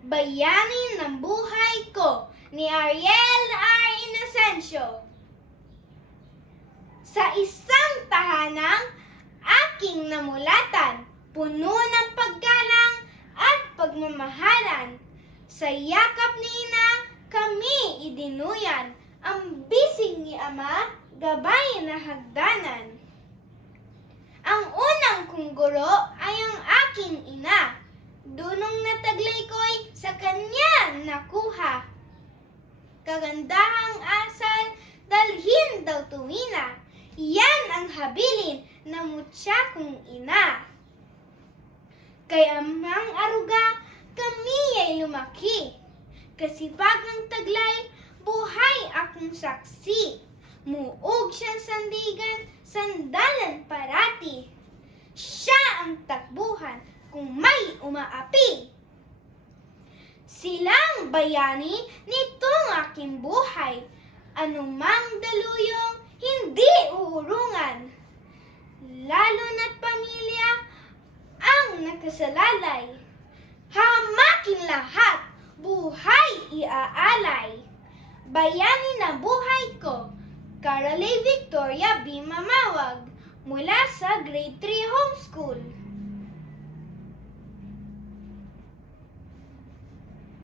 Bayani ng Buhay Ko ni Ariel R. Inocencio. Sa isang tahanang aking namulatan, puno ng paggalang at pagmamahalan. Sa yakap ni Ina, kami idinuyan, ang bisig ni Ama, gabay na hagdanan. Ang unang kong guro ay ang aking ina. Dunong nataglay ko'y sa kanya nakuha. Kagandahang asal, dalhin daw tuwina. Yan ang habilin na mutya kong ina. Kay amang aruga, kami ay lumaki. Kasipagang taglay, buhay akong saksi. Muog siyang sandigan, sandalan parati. Siya ang takbuhan kung may umaapi. Silang bayani nitong aking buhay. Anumang daluyong hindi uurungan. Lalo na't pamilya ang nakasalalay. Hamakin lahat, buhay iaalay. Bayani na Buhay Ko, Carole Victoria B. Mamawag, mula sa Grade 3 Homeschool.